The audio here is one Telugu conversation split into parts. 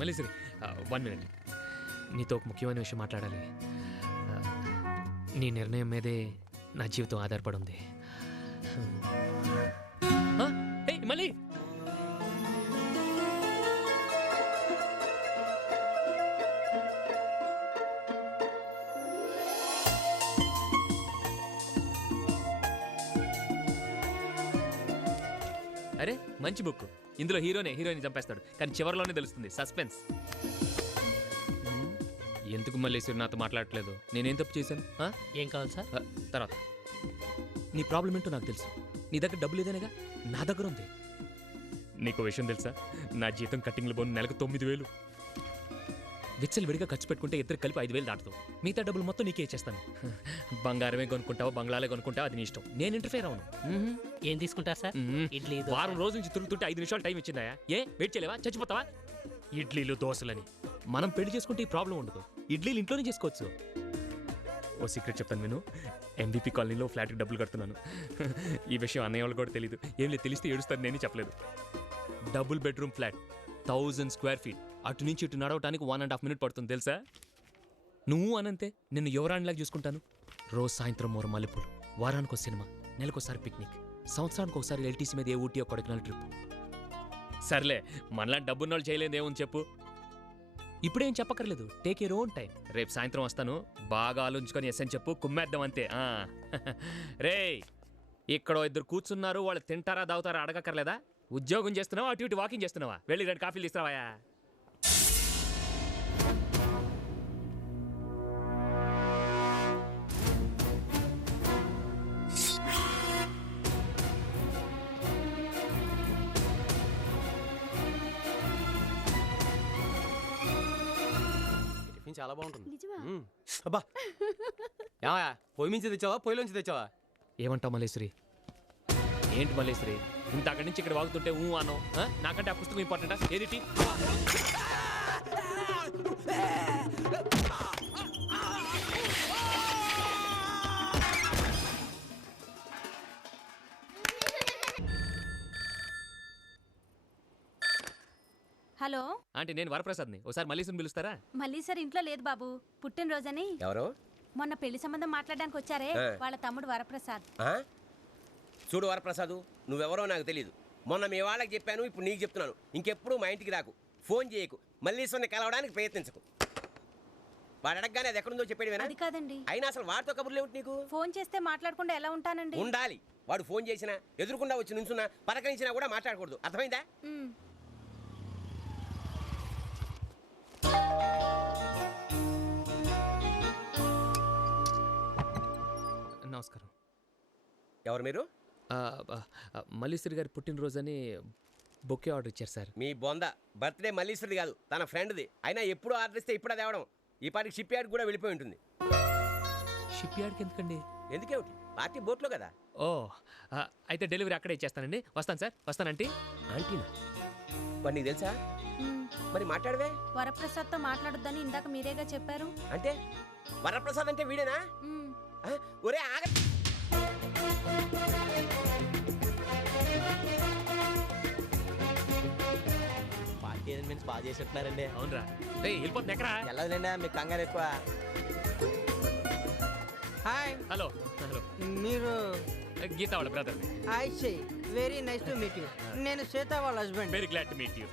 మల్లీశ్వరి 1 minute. నీతో ఒక ముఖ్యమైన విషయం మాట్లాడాలి. నీ నిర్ణయం మీదే నా జీవితం ఆధారపడి ఉంది. మళ్ళీ అరే మంచి బుక్. ఇందులో హీరోయిన్ చంపేస్తాడు, కానీ చివరిలోనే తెలుస్తుంది. సస్పెన్స్. ఎందుకు మల్లేశ్వరి నాతో మాట్లాడట్లేదు? నేనేం తప్పు చేశాను? ఏం కావాలి సార్? తర్వాత నీ ప్రాబ్లం ఏంటో నాకు తెలుసు. నీ దగ్గర డబ్బు లేదనేగా, నా దగ్గర ఉంది. నీకు విషయం తెలుసా? నా జీతం కట్టింగ్లు పోను నెలకు 9,000. విచ్చలు విడిగా ఖర్చు పెట్టుకుంటే ఇద్దరు కలిపి 5,000 దాటుతావు. మిగతా డబ్బులు మొత్తం నీకే ఇచ్చేస్తాను. బంగారమే కొనుక్కుంటావా, బంగ్లాలే కొనుక్కుంటావా, అది నీ ఇష్టం. నేను ఇంటర్ఫేర్ అవును. ఏం తీసుకుంటారు సార్? ఇడ్లీ. వారం రోజు నుంచి తిరుగుతుంటే 5 నిమిషాలు టైం ఇచ్చిందా? వెయిట్ చేయలేవా? చచ్చిపోతావా? ఇడ్లీలు దోశలని. మనం పెళ్లి చేసుకుంటే ఈ ప్రాబ్లం ఉండదు. ఇడ్లీలు ఇంట్లోనే చేసుకోవచ్చు. ఓ సీక్రెట్ చెప్తాను విను. MVP కాలనీలో ఫ్లాట్కి డబ్బులు కడుతున్నాను. ఈ విషయం అన్నయ్య వాళ్ళు కూడా తెలియదు. ఏం లేదు, తెలిస్తే ఏడుస్తాను. నేనే చెప్పలేదు. Double bedroom flat, 1000 square feet. అటు నుంచి ఇటు నడవటానికి 1.5 minutes పడుతుంది తెలుసా? నువ్వు అనంతే. నిన్ను యువరాణిలాగా చూసుకుంటాను. రోజు సాయంత్రం 3 మల్లెపూలు, వారానికి ఒక సినిమా, నెలకోసారి పిక్నిక్, సంవత్సరానికి ఒకసారి LTC మీద ఊటీ కొడైకెనాల్ ట్రిప్. సర్లే, మనలా డబ్బున్న వాళ్ళు చేయలేదు ఏముంది చెప్పు. ఇప్పుడేం చెప్పక్కర్లేదు. Take your own time. రేపు సాయంత్రం వస్తాను. బాగా ఆలోచించుకొని ఎస్ అని చెప్పు. కుమ్మేద్దాం అంతే. రే, ఇక్కడ 2 కూర్చున్నారు. వాళ్ళు తింటారా దావుతారా అడగక్కర్లేదా? ఉద్యోగం చేస్తున్నావా, అటు ఇటు వాకింగ్ చేస్తున్నావా? వెళ్ళి 2 కాఫీలు తీసుకురావాయా? చాలా బాగుంటుంది. అబ్బా, ఏమయ్యా పొయ్యి నుంచి తెచ్చావా, పొయ్యిలోంచి తెచ్చావా? ఏమంటావు మల్లేశ్వరి? ఏంటి మల్లేశ్వరి, ఇంత అక్కడి నుంచి ఇక్కడ వాగుతుంటే అను. నాకంటే ఆ పుస్తకం ఇంపార్టెంటా? ఏదిటి? హలో ఆంటీ, నేను వరప్రసాద్ని. ఒకసారి మల్లీశ్వరిని పిలుస్తారా? మల్లీశ్వరి ఇంట్లో లేదు బాబు, పుట్టినరోజని. ఎవరు? మొన్న పెళ్లి సంబంధం మాట్లాడడానికి వచ్చారే, వాళ్ళ తమ్ముడు వరప్రసాద్. చూడు వరప్రసాద్, నువ్వెవరో నాకు తెలియదు. మొన్న మీ వాళ్ళకి చెప్పాను, ఇప్పుడు నీకు చెప్తున్నాను. ఇంకెప్పుడు మా ఇంటికి రాకు, ఫోన్ చేయకు, మల్లీశ్వరిని కలవడానికి ప్రయత్నించకు. వాడు అడగగానే అది ఎక్కడుందో చెప్పేది. అది కాదండి. అయినా అసలు వాడితో కబుర్లు ఏమిటి నీకు? ఫోన్ చేస్తే మాట్లాడకుండా ఎలా ఉంటానండి? ఉండాలి. వాడు ఫోన్ చేసినా, ఎదురుకుండా వచ్చి నుంచున్నా, పలకరించినా కూడా మాట్లాడకూడదు. అర్థమైందా? నమస్కారం. ఎవరు మీరు? మల్లీశ్వరి గారి పుట్టినరోజని బొకే ఆర్డర్ ఇచ్చారు సార్. మీ బొంద బర్త్డే మల్లీశ్వరిది కాదు, తన ఫ్రెండ్ది. అయినా ఎప్పుడు ఆర్డర్ ఇస్తే ఇప్పుడు అది అవడం. ఈ పాటికి షిప్ యార్డ్ కూడా వెళ్ళిపోయి ఉంటుంది. షిప్ యార్డ్కి ఎందుకండి? ఎందుకేమిటి, పార్టీ బోట్లో కదా. ఓ, అయితే డెలివరీ అక్కడే ఇచ్చేస్తానండి. వస్తాను సార్. వస్తానంటీ. ఆంటీనా? మరి నీకు తెలుసా? మరి మాట్లాడవే. వరప్రసాద్ తో మాట్లాడొద్దని ఇందాక మీరేగా చెప్పారు. అంటే వరప్రసాద్ అంటే వీడేనా? ఒరే ఆగ. పార్టీ అరేంజ్మెంట్స్ బాగా చేసేట్టున్నారండి. అవునరా? వెళ్ళిపోతుంది ఎక్కడా? వెళ్ళదులేండి, మీకు కంగారు ఎక్కువ. హాయ్. హలో. హలో, మీరు గీతా వాళ్ళ brother. I say very nice to meet you. నేను శ్వేత వాళ్ళ husband. Very glad to meet you.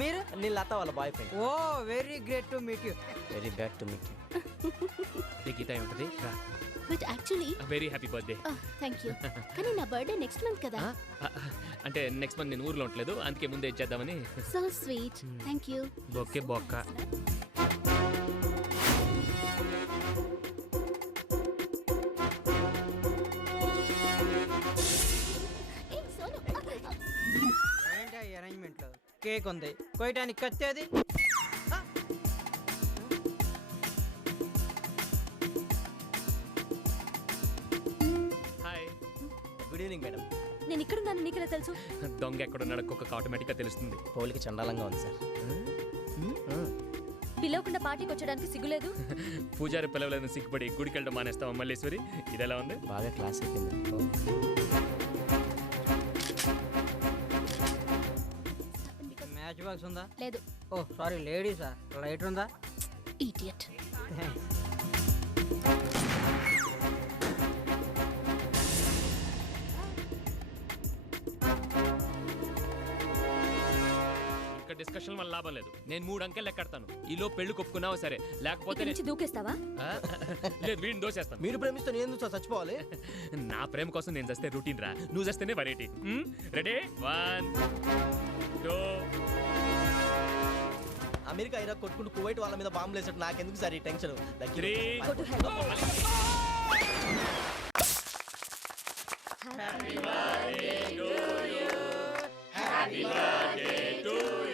మీరు? నేను లత వాళ్ళ boy friend. Oh very great to meet you. Very bad to meet you. Geeta ఏముంటది? But actually very happy birthday. Thank you. కానీ నా బర్త్డే నెక్స్ట్ మంత్ కదా. అంటే నెక్స్ట్ మంత్ నేను ఊర్లో ఉండలేదు, అందుకే ముందే ఇచ్చేద్దామని. So sweet. Thank you. Bouquet బొక్క. ఏంటి అరేంజ్మెంట్ లో కేక్ ఉంది, కోయటానికి కత్తి అది. Good evening madam. నేను ఇక్కడున్నాను, నీకెలా తెలుసు? దొంగ ఎక్కడున్నాడు కుక్కకు ఆటోమేటిక్ గా తెలుస్తుంది. పోలికి చండాలంగా ఉంది సార్. పిలవకుండా పార్టీకి వచ్చడానికి సిగ్గులేదు? పూజారి పిలవలేదని సిగ్గుపడి గుడికి వెళ్ళడం మానేస్తావా మల్లేశ్వరి? ఇది ఎలా ఉంది? బాగా క్లాస్ అయిపోయింది. మ్యాచ్ బాక్స్ ఉందా? లేదు. ఓ సారీ లేడీసా? లైట్ ఉందా? ఇడియట్. ఇక్కడ డిస్కషన్ వల్ల లాభం లేదు. నేను 3 అంకెలు లెక్కెడతాను. ఈలో పెళ్లి కొప్పుకున్నావా సరే, లేకపోతే నుంచి దూకేస్తావా? ఆ? లేదు, వీడిని దోసేస్తాను. మీరు ప్రేమిస్తే నేను ఎందుకు సార్ చచ్చిపోవాలి? నా ప్రేమ కోసం నేను చస్తే రొటీన్ రా, నువ్వు చస్తేనే వెరైటీ. రెడీ? 1 2 అమెరికా ఇరాక్ కొట్టుకుంటూ కువైట్ వాళ్ళ మీద బాంబులు వేసాడు, నాకెందుకు సార్ ఈ tension? 3 Happy birthday to you.